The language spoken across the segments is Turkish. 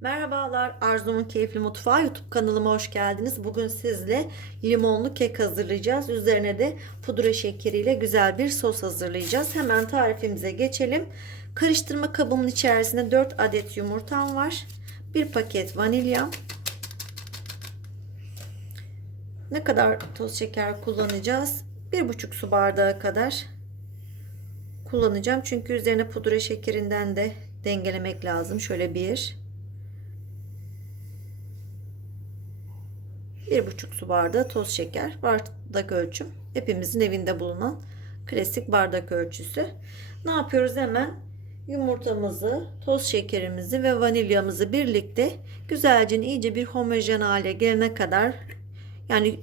Merhabalar Arzu'nun Keyifli Mutfağı YouTube kanalıma hoş geldiniz. Bugün sizle limonlu kek hazırlayacağız. Üzerine de pudra şekeriyle güzel bir sos hazırlayacağız. Hemen tarifimize geçelim. Karıştırma kabımın içerisinde 4 adet yumurtam var. 1 paket vanilyam. Ne kadar toz şeker kullanacağız? 1,5 su bardağı kadar kullanacağım. Çünkü üzerine pudra şekerinden de dengelemek lazım. Şöyle bir bir buçuk su bardağı toz şeker bardak ölçüm. Hepimizin evinde bulunan klasik bardak ölçüsü. Ne yapıyoruz? Hemen yumurtamızı toz şekerimizi ve vanilyamızı birlikte güzelce iyice bir homojen hale gelene kadar yani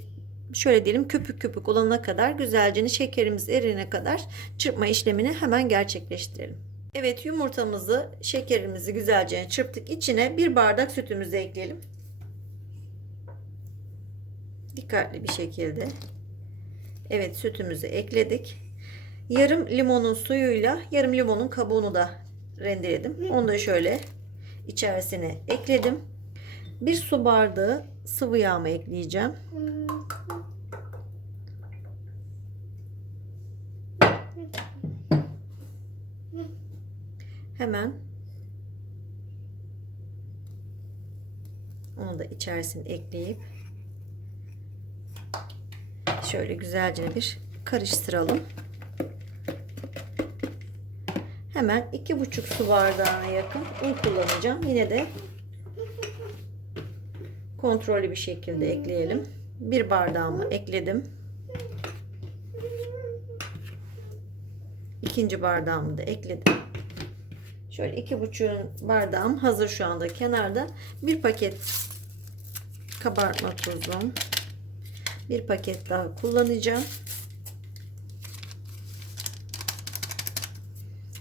şöyle diyelim köpük köpük olana kadar güzelce şekerimiz erine kadar çırpma işlemini hemen gerçekleştirelim. Evet yumurtamızı şekerimizi güzelce çırptık. İçine bir bardak sütümüzü ekleyelim dikkatli bir şekilde. Evet sütümüzü ekledik. Yarım limonun suyuyla yarım limonun kabuğunu da rendeledim. Onu da şöyle içerisine ekledim. Bir su bardağı sıvı yağımı ekleyeceğim. Hemen onu da içerisine ekleyip şöyle güzelce bir karıştıralım. Hemen iki buçuk su bardağına yakın un kullanacağım. Yine de kontrollü bir şekilde ekleyelim. Bir bardağımı ekledim. İkinci bardağımı da ekledim. Şöyle iki buçuğun bardağım hazır şu anda kenarda. Bir paket kabartma tuzum, bir paket daha kullanacağım.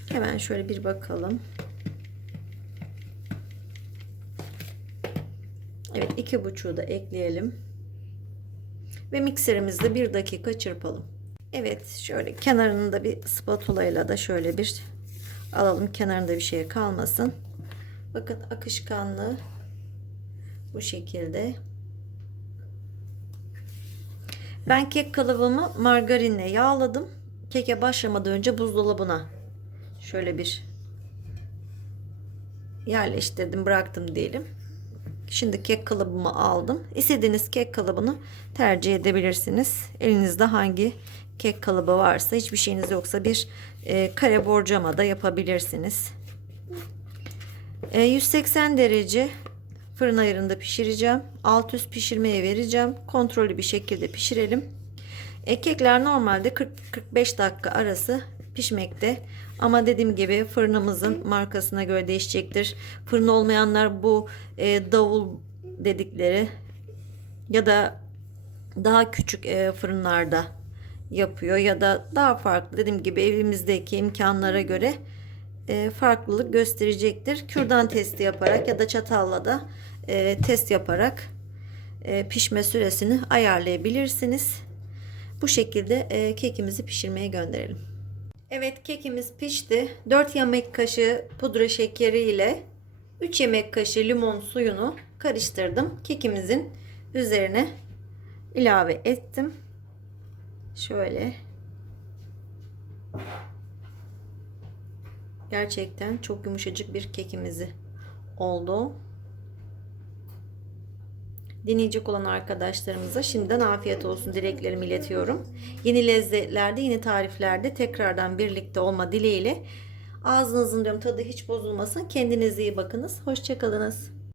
Hemen şöyle bir bakalım. Evet iki buçuğu da ekleyelim. Ve mikserimizde bir dakika çırpalım. Evet şöyle kenarını da bir spatula ile da şöyle bir alalım. Kenarında bir şey kalmasın. Bakın akışkanlığı bu şekilde. Ben kek kalıbımı margarinle yağladım. Keke başlamadan önce buzdolabına şöyle bir yerleştirdim, bıraktım diyelim. Şimdi kek kalıbımı aldım. İstediğiniz kek kalıbını tercih edebilirsiniz. Elinizde hangi kek kalıbı varsa, hiçbir şeyiniz yoksa bir e, kare borcama da yapabilirsiniz. E, 180 derece Fırın ayarında pişireceğim. Alt üst pişirmeye vereceğim. Kontrollü bir şekilde pişirelim. E, kekler normalde 40-45 dakika arası pişmekte. Ama dediğim gibi fırınımızın markasına göre değişecektir. Fırın olmayanlar bu e, davul dedikleri ya da daha küçük e, fırınlarda yapıyor ya da daha farklı dediğim gibi evimizdeki imkanlara göre e, farklılık gösterecektir. Kürdan testi yaparak ya da çatalla da e, test yaparak e, pişme süresini ayarlayabilirsiniz. Bu şekilde e, kekimizi pişirmeye gönderelim. Evet kekimiz pişti. 4 yemek kaşığı pudra şekeri ile 3 yemek kaşığı limon suyunu karıştırdım. Kekimizin üzerine ilave ettim. Şöyle Gerçekten çok yumuşacık bir kekimizi oldu. Deneyecek olan arkadaşlarımıza şimdiden afiyet olsun dileklerimi iletiyorum. Yeni lezzetlerde, yeni tariflerde tekrardan birlikte olma dileğiyle ağzınızın diyorum tadı hiç bozulmasın. Kendinize iyi bakınız. Hoşçakalınız.